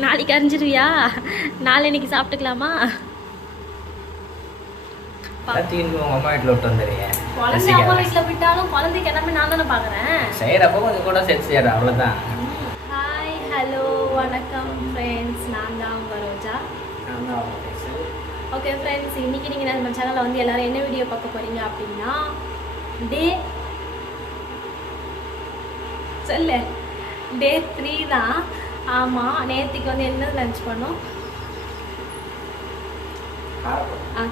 நாளைக்கு அரைஞ்சிருவியா? நாளைக்கு சாப்பிட்டுக்கலாமா? உங்க அம்மா வீட்டில் விட்டு வந்துடுறேன். குழந்தை அம்மா வீட்டில் விட்டாலும் குழந்தைக்கு எல்லாமே நான் தானே பார்க்குறேன். செய்கிறப்போ கொஞ்சம் கூட செட் செய்யறேன், அவ்வளோதான். ஹாய், ஹலோ, வணக்கம் ஃப்ரெண்ட்ஸ். நான் தான் உங்கள் ரோஜா. ஓகே ஃப்ரெண்ட்ஸ், இன்றைக்கி நீங்கள் நம்ம சேனலில் வந்து எல்லோரும் என்ன வீடியோ பார்க்க போகிறீங்க அப்படின்னா டே 3 தான். ஆமாம், நேற்றுக்கு வந்து என்ன லஞ்ச் பண்ணோம்?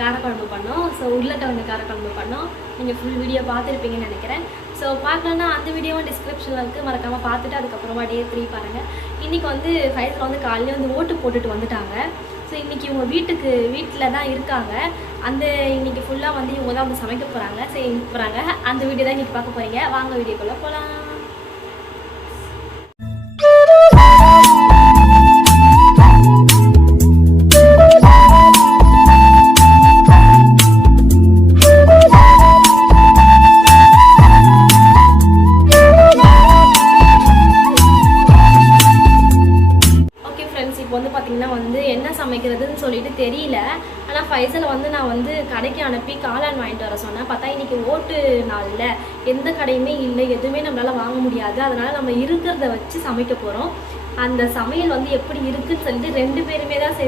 காரக்குழம்பு பண்ணோம். ஸோ உருளைக்கிழங்கு காரக்குழம்பு பண்ணோம். நீங்கள் ஃபுல் வீடியோ பார்த்துருப்பீங்கன்னு நினைக்கிறேன். ஸோ பார்க்கலன்னா அந்த வீடியோவும் டிஸ்கிரிப்ஷனில் இருக்குது, மறக்காமல் பார்த்துட்டு அதுக்கப்புறமா டே 3 பாருங்கள். இன்றைக்கி வந்து ஃபைஸில் வந்து காலையில் வந்து ஓட்டு போட்டுட்டு வந்துட்டாங்க. ஸோ இன்றைக்கி இவங்க வீட்டில் தான் இருக்காங்க. அந்த இன்றைக்கி ஃபுல்லாக வந்து இவங்க தான் வந்து சமைக்க போகிறாங்க, செய்ய போகிறாங்க. அந்த வீடியோ தான் இன்றைக்கி பார்க்க போகிறீங்க. வாங்க வீடியோக்குள்ளே போகலாம். சமைக்கிறதுன்னு சொல்லிட்டு தெரியல. ஆனால் ஃபைசலை வந்து நான் வந்து கடைக்கு அனுப்பி காளான் வாங்கிட்டு வர சொன்னேன். பார்த்தா இன்றைக்கி ஓட்டு நாளில் எந்த கடையுமே இல்லை, எதுவுமே நம்மளால் வாங்க முடியாது. அதனால் நம்ம இருக்கிறத வச்சு சமைக்க போகிறோம். அந்த சமையல் வந்து எப்படி இருக்குதுன்னு சொல்லிட்டு 2 பேருமே தான்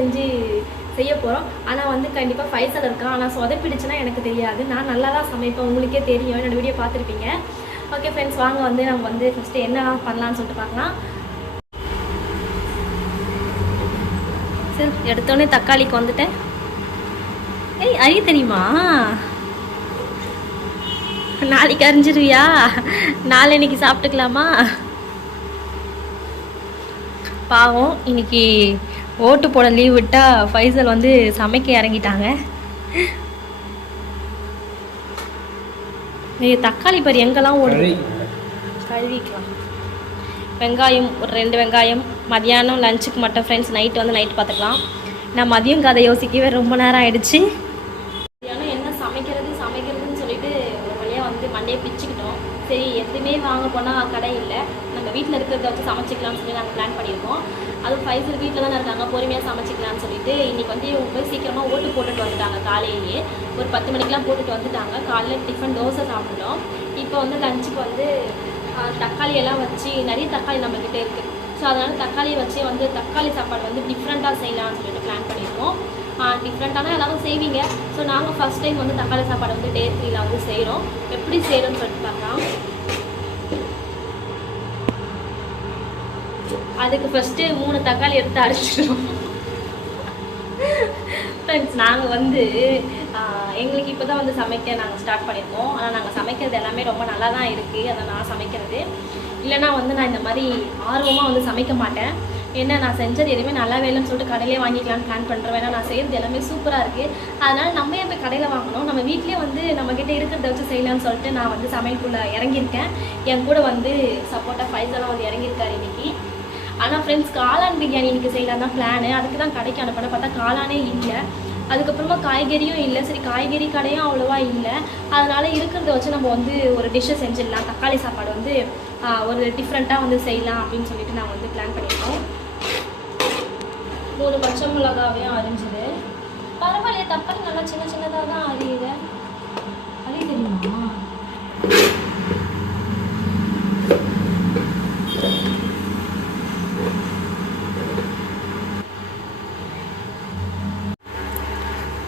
செய்ய போகிறோம். ஆனால் வந்து கண்டிப்பாக ஃபைசல் இருக்கான். ஆனால் சொதப்பிடுச்சுன்னா எனக்கு தெரியாது. நான் நல்லா தான் சமைப்பேன், உங்களுக்கே தெரியும், என்னோடய வீடியோ பார்த்துருப்பீங்க. ஓகே ஃப்ரெண்ட்ஸ், வாங்க வந்து நம்ம வந்து ஃபஸ்ட்டு என்ன பண்ணலான்னு சொல்லிட்டு பார்க்கலாம். எடுத்தோடனே தக்காளிக்கு வந்துட்டேன். அறிய தெரியுமா? நாளைக்கு அரைஞ்சிருவியா? நாளைக்கு சாப்பிட்டுக்கலாமா? பாவம், இன்னைக்கு ஓட்டு போட லீவ் விட்டா ஃபைசல் வந்து சமைக்க இறங்கிட்டாங்க. தக்காளி பாரு எங்கெல்லாம் ஓடுது. கழுவிக்கலாம். வெங்காயம் ஒரு 2 வெங்காயம். மதியானம் லஞ்சுக்கு மட்டும் ஃப்ரெண்ட்ஸ். நைட் பார்த்துக்கலாம். நான் மதியம் கதை யோசிக்கவே ரொம்ப நேரம் ஆகிடுச்சு. மதியானம் என்ன சமைக்கிறதுன்னு சொல்லிட்டு ஒரு வழியாக வந்து மண்டையை பிச்சுக்கிட்டோம். சரி, எதுவுமே வாங்க போனால் கடை இல்லை, நம்ம வீட்டில் இருக்கிறத வச்சு சமைச்சிக்கலாம்னு சொல்லி நாங்கள் பிளான் பண்ணியிருக்கோம். அதுவும் ஃபைசல் வீட்டில் தானே இருக்காங்க, பொறுமையாக சமைச்சிக்கலாம்னு சொல்லிட்டு இன்றைக்கி வந்து இவங்க போய் சீக்கிரமாக ஓட்டு போட்டுட்டு வந்துட்டாங்க. காலையிலேயே ஒரு 10 மணிக்கெலாம் போட்டுட்டு வந்துட்டாங்க. காலையில் டிஃபன் தோசை சாப்பிட்டோம். இப்போ வந்து லஞ்சுக்கு வந்து தக்காளியெல்லாம் வச்சு, நிறைய தக்காளி நம்மக்கிட்ட இருக்குது. ஸோ அதனால் தக்காளியை வச்சு வந்து தக்காளி சாப்பாடு வந்து டிஃப்ரெண்ட்டாக செய்யலாம்னு சொல்லிட்டு பிளான் பண்ணியிருக்கோம். டிஃப்ரெண்ட்டான எல்லோரும் செய்வீங்க. ஸோ நாங்கள் ஃபஸ்ட் டைம் வந்து தக்காளி சாப்பாடு வந்து டே 3ல் வந்து செய்கிறோம். எப்படி செய்கிறோன்னு சொல்லிட்டு பார்க்கலாம். அதுக்கு ஃபஸ்ட்டு 3 தக்காளி எடுத்து அடிச்சிடுவோம். ஃப்ரெண்ட்ஸ், நாங்கள் வந்து எங்களுக்கு இப்போ தான் வந்து சமைக்க நாங்கள் ஸ்டார்ட் பண்ணியிருக்கோம். ஆனால் நாங்கள் சமைக்கிறது எல்லாமே ரொம்ப நல்லா தான் இருக்குது. அதை நான் சமைக்கிறது இல்லைனா வந்து நான் இந்த மாதிரி ஆர்வமாக வந்து சமைக்க மாட்டேன். ஏன்னா நான் செஞ்சது எதுவுமே நல்லா வேலைன்னு சொல்லிட்டு கடையிலே வாங்கிக்கலான்னு பிளான் பண்ணுறேன். ஏன்னா நான் செய்கிறது எல்லாமே சூப்பராக இருக்குது. அதனால் நம்ம ஏன் போய் கடையில் வாங்கணும், நம்ம வீட்லேயே வந்து நம்மக்கிட்ட இருக்கிறத வச்சு செய்யலான்னு சொல்லிட்டு நான் வந்து சமையலுக்குள்ளே இறங்கியிருக்கேன். என் கூட வந்து சப்போர்ட்டாக ஃபைசலாம் வந்து இறங்கியிருக்காரு இன்றைக்கி. ஆனால் ஃப்ரெண்ட்ஸ், காளான் பிரியாணி இன்றைக்கி செய்யலாம் தான் பிளானு. அதுக்கு தான் கடைக்கு அனுப்பின பார்த்தா காளானே இல்லை. அதுக்கப்புறமா காய்கறியும் இல்லை. சரி, காய்கறி கடையும் அவ்வளோவா இல்லை. அதனால் இருக்கிறத வச்சு நம்ம வந்து ஒரு டிஷ்ஷை செஞ்சிடலாம். தக்காளி சாப்பாடு வந்து ஒரு டிஃப்ரெண்ட்டாக வந்து செய்யலாம் அப்படின்னு சொல்லிட்டு நாங்கள் வந்து பிளான் பண்ணியிருக்கோம். 3 பச்சை மிளகாவையும் அரிஞ்சுது. பரவாயில்லையே, தக்காளி நல்லா சின்னதாக தான் அறியுது. அறிய தெரியுமா?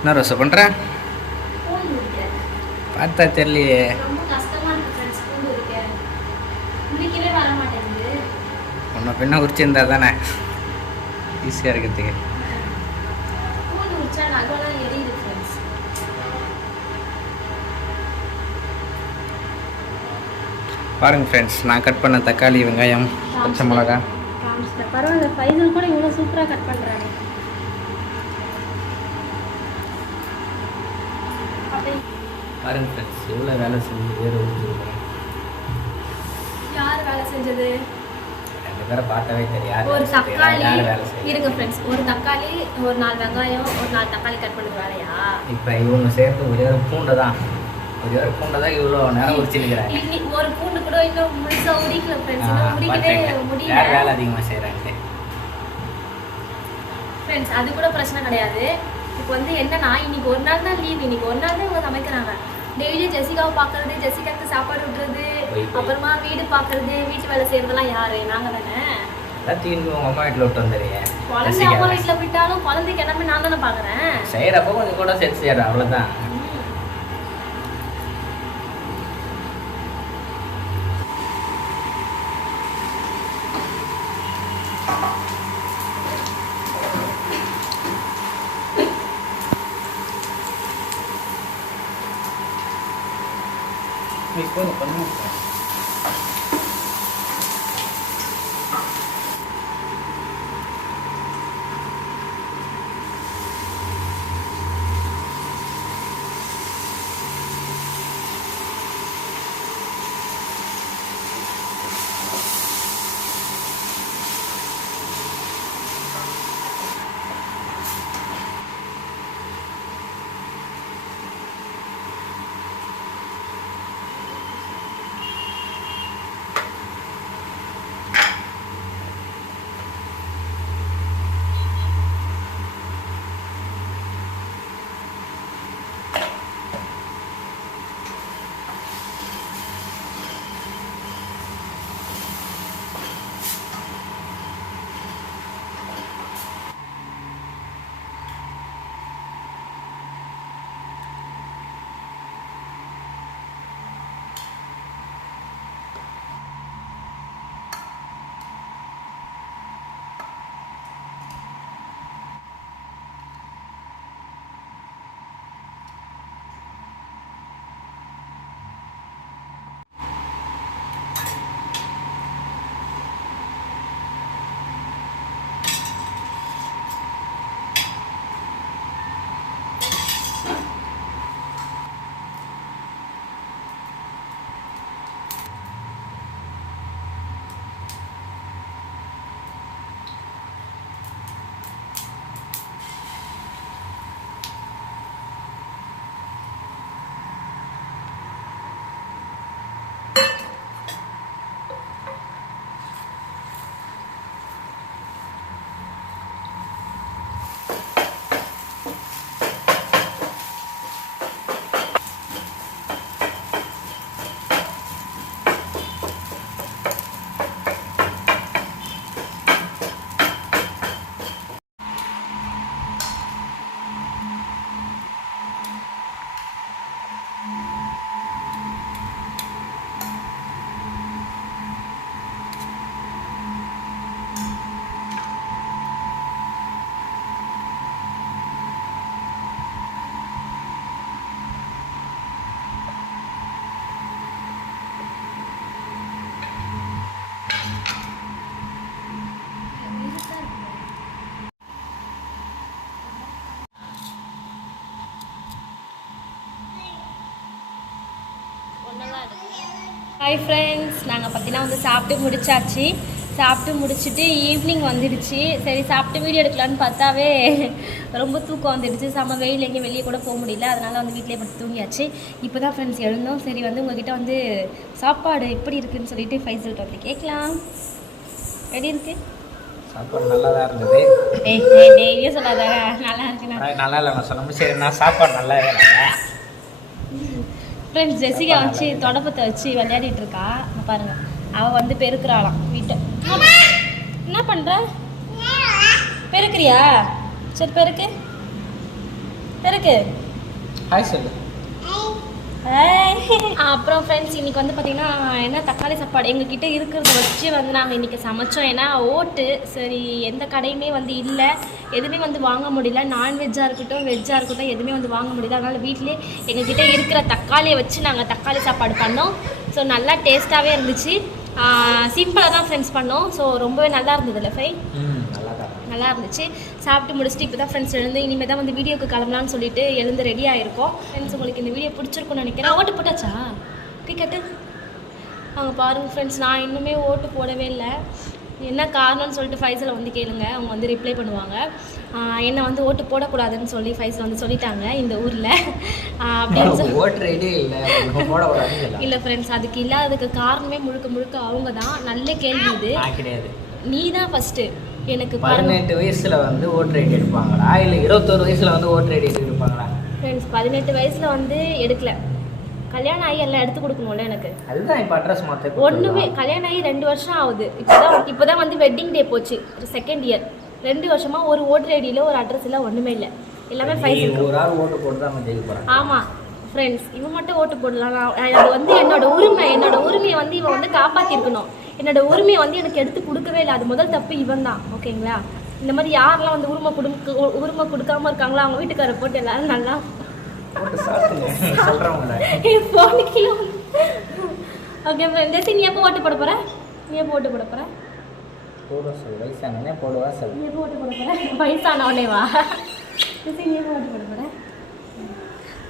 என்ன ரோசை பண்ணுறேன்? பார்த்தா தெரியலையே. ரொம்ப கஷ்டமாக இருக்குது ஃப்ரெண்ட்ஸ், பூண்டு இருக்க குளிக்கவே வர மாட்டேங்குது. ஒன்றை பின்ன உரிச்சிருந்தா தானே ஈஸியாக இருக்கிறதுக்கு. பூண்டு உரிச்சா நகலாம் எரியுது ஃப்ரெண்ட்ஸ். பாருங்கள் ஃப்ரெண்ட்ஸ், நான் கட் பண்ண தக்காளி, வெங்காயம், பச்சை மிளகா. பரவாயில்ல, ஃபைசல் கூட இவ்வளோ சூப்பராக கட் பண்ணுறாங்க. பாருங்க ஃப்ரெண்ட்ஸ், எவ்வளோ வேலை செஞ்சு வேறு ஊற்றிருக்கோம். யார் வேலை செஞ்சது? 2 பேரை பார்த்தாவே தெரியாது. ஒரு தக்காளி இருங்க ஃப்ரெண்ட்ஸ், ஒரு தக்காளி, ஒரு 4 வெங்காயம், ஒரு 4 தக்காளி கட் பண்ணுறது வேலையா? இப்போ இவங்க சேர்த்து ஒரே ஒரு பூண்டை தான் இவ்வளோ நேரம் உரிச்சுருக்கிறேன். ஒரு பூண்டு கூட இன்னும் முழுசாக உரிக்கல ஃப்ரெண்ட்ஸ். இன்னும் உரிக்கவே முடியல. வேலை அதிகமாக செய்கிறாங்க. ஃப்ரெண்ட்ஸ் அது கூட பிரச்சனை கிடையாது. இப்போ வந்து என்னன்னா இன்னைக்கு ஒரு நாள் தான் லீவ், இன்னைக்கு ஒரு நாள் தான் இவங்க சமைக்கிறாங்க. டெய்லி ஜெசிகாவை பார்க்கறது, ஜெசிகாவுக்கு சாப்பாடு விட்டுறது, அப்புறமா வீடு பார்க்கறது, வீட்டு வேலை செய்யறதெல்லாம் யாரு? நாங்கள் தானே. உங்க அம்மா வீட்டில் விட்டு வந்துடுறீங்க. குழந்தை அம்மா வீட்டில் விட்டாலும் குழந்தைக்கு எல்லாமே நான் தானே பார்க்குறேன். செய்யறப்ப கொஞ்சம் கூட சேர்த்து செய்யறேன், அவ்வளோதான். பண்ணுங்க. ஹாய் ஃப்ரெண்ட்ஸ், நாங்கள் பார்த்தீங்கன்னா வந்து சாப்பிட்டு முடிச்சாச்சு. சாப்பிட்டு முடிச்சுட்டு ஈவினிங் வந்துடுச்சு. சரி சாப்பிட்டு வீடியோ எடுக்கலான்னு பார்த்தாவே ரொம்ப தூக்கம் வந்துடுச்சு. செம்ம வெயில், எங்கேயும் வெளியே கூட போக முடியல. அதனால் வந்து வீட்டிலே படுத்து தூங்கியாச்சு. இப்போ தான் ஃப்ரெண்ட்ஸ் எழுந்தோம். சரி வந்து உங்ககிட்ட வந்து சாப்பாடு எப்படி இருக்குதுன்னு சொல்லிட்டு ஃபைசல்கிட்ட வந்து கேட்கலாம். எப்படி இருக்கு? சாப்பாடு நல்லா தான் இருந்தது. டெய்லியும் சொல்லாத நல்லா இருக்குண்ணா. நல்லா இல்லை நான் சொன்ன சரி, நான் சாப்பாடு நல்லா இல்லை. ஃப்ரெண்ட்ஸ் ஜெசிகா வச்சு தொடப்பத்தை வச்சு விளையாடிட்டு இருக்கா. பாருங்க, அவள் வந்து பெருக்குறாளாம் வீட்டை. என்ன பண்ணுற? பெருக்குறியா? சரி பெருக்கு பெருக்கு. ஹாய் சொல்லு. அப்புறம் ஃப்ரெண்ட்ஸ் இன்றைக்கி வந்து பார்த்திங்கன்னா என்ன தக்காளி சாப்பாடு எங்ககிட்ட இருக்கிறத வச்சு வந்து நாங்கள் இன்றைக்கி சமைச்சோம். ஏன்னா ஓட்டு சரி எந்த கடையுமே வந்து இல்லை, எதுவுமே வந்து வாங்க முடியல. நான்வெஜ்ஜாக இருக்கட்டும் வெஜ்ஜாக இருக்கட்டும் எதுவுமே வந்து வாங்க முடியல. அதனால் வீட்டிலே எங்ககிட்ட இருக்கிற தக்காளியை வச்சு நாங்கள் தக்காளி சாப்பாடு பண்ணோம். ஸோ நல்லா டேஸ்ட்டாகவே இருந்துச்சு. சிம்பிளாக தான் ஃப்ரெண்ட்ஸ் பண்ணோம். ஸோ ரொம்பவே நல்லா இருந்தது இல்லை ஃபை? நல்லா இருந்துச்சு. சாப்பிட்டு முடிச்சுட்டு இப்போ தான் ஃப்ரெண்ட்ஸ் எழுந்து இனிமேல் தான் வந்து வீடியோக்கு கிளம்பலான்னு சொல்லிட்டு எழுந்து ரெடி ஆகிருக்கோம். ஃப்ரெண்ட்ஸ் உங்களுக்கு இந்த வீடியோ பிடிச்சிருக்குன்னு நினைக்கிறேன். ஓட்டு போட்டாச்சா? கேட்டு அவங்க பாருங்கள் ஃப்ரெண்ட்ஸ், நான் இன்னுமே ஓட்டு போடவே இல்லை. என்ன காரணம்னு சொல்லிட்டு ஃபைசலை வந்து கேளுங்க, அவங்க வந்து ரிப்ளை பண்ணுவாங்க. என்னை வந்து ஓட்டு போடக்கூடாதுன்னு சொல்லி ஃபைசல் வந்து சொல்லிட்டாங்க இந்த ஊரில் அப்படின்னு சொல்லி. ஓட்டு ரெடி இல்லை இல்லை ஃப்ரெண்ட்ஸ், அதுக்கு இல்லாததுக்கு காரணமே முழுக்க முழுக்க அவங்க தான். நல்ல கேள்வி இது. கிடையாது. நீ தான் ஃபஸ்ட்டு எனக்கு 18 வயசுல வந்து ஓட்டர் ஐடி எடுப்பாங்களா இல்லை 21 வயசுல வந்து ஓட்டர் ஐடி எடுப்பாங்களா? ஃப்ரெண்ட்ஸ் 18 வயசில் வந்து எடுக்கல. கல்யாணம் ஆகி எல்லாம் எடுத்து கொடுக்கணும்ல எனக்கு. அதுதான் இப்போ அட்ரஸ் மாற்ற ஒன்றுமே கல்யாணம் ஆகி 2 வருஷம் ஆகுது. இப்போ தான் வந்து வெட்டிங் டே போச்சு, செகண்ட் இயர். 2 வருஷமாக ஒரு ஓட்டர் ஐடியில் ஒரு அட்ரஸ் இல்லை, ஒன்றுமே இல்லை. எல்லாமே ஃபைல். ஒரு ஆள் ஓட்டு போட்டு தான் ஜெயிக்க போகிறாங்க. ஆமாம் ஃப்ரெண்ட்ஸ், இவன் மட்டும் ஓட்டு போடலாம். அது வந்து என்னோட உரிமையை வந்து இவன் வந்து காப்பாற்றிருக்கணும். என்னோட உரிமையை வந்து எனக்கு எடுத்து கொடுக்கவே இல்லை. அது முதல் தப்பு இவன் தான். ஓகேங்களா? இந்த மாதிரி யாரெல்லாம் வந்து உரிமை கொடுக்காம இருக்காங்களோ அவங்க வீட்டுக்கார போட்டு எல்லாரும் நல்லா ஓகே ஃப்ரெண்ட்ஸ். நீ எப்போ ஓட்டு போட போற? நீ எப்போ ஓட்டு போட போற? வயசானே போடுவா சார். நீ எப்போ ஓட்டு போட போற? வயசானவனே வா. நீ எப்போ ஓட்டு போட போற?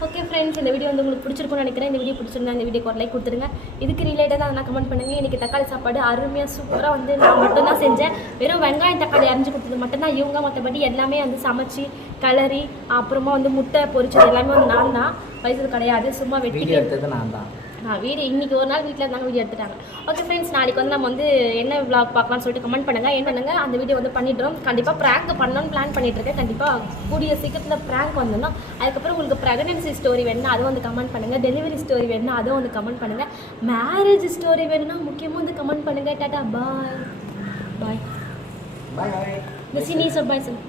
ஓகே ஃப்ரெண்ட்ஸ், இந்த வீடியோ வந்து உங்களுக்கு பிடிச்சிருக்கும்னு நினைக்கிறேன். இந்த வீடியோ பிடிச்சிருந்தா இந்த வீடியோக்கு ஒரு லைக் கொடுத்துருங்க. இதுக்கு ரிலேட்டடாக நான் கமெண்ட் பண்ணுங்கள். இன்றைக்கி தக்காளி சாப்பாடு அருமையாக சூப்பராக வந்து நான் மட்டும்தான் செஞ்சேன். வெறும் வெங்காயம் தக்காளி அரிஞ்சு கொடுத்தது மட்டும்தான் இவங்க. மற்றபடி எல்லாமே வந்து சமைச்சு கலரி அப்புறமா வந்து முட்டை பொரிச்சது எல்லாமே வந்து நான் தான். வயசு கிடையாது, சும்மா வெட்டி எடுத்தது நான் தான். வீடியோ இன்றைக்கி ஒரு நாள் வீட்டில் இருந்தாங்க, வீடியோ எடுத்துட்டாங்க. ஓகே ஃப்ரெண்ட்ஸ், நாளைக்கு வந்து நம்ம வந்து என்ன விளாக் பார்க்கலாம்னு சொல்லிட்டு கமெண்ட் பண்ணுங்கள். என்ன பண்ணுங்கள், அந்த வீடியோ வந்து பண்ணிடுறோம். கண்டிப்பாக ப்ராங்க் பண்ணணும்னு பிளான் பண்ணிட்டுருக்கேன். கண்டிப்பாக கூடிய சீக்கிரத்தில் ப்ராங்க் வந்துடணும். அதுக்கப்புறம் உங்களுக்கு ப்ரெக்னன்சி ஸ்டோரி வேணுன்னா அதுவும் வந்து கமெண்ட் பண்ணுங்கள். டெலிவரி ஸ்டோரி வேணுன்னா அதுவும் வந்து கமெண்ட் பண்ணுங்கள். மேரேஜ் ஸ்டோரி வேணும்னா முக்கியமாக வந்து கமெண்ட் பண்ணுங்கள். டாட்டா பாய் பாய் பாய். இந்த சினி சொல் பாய் சொல்லு.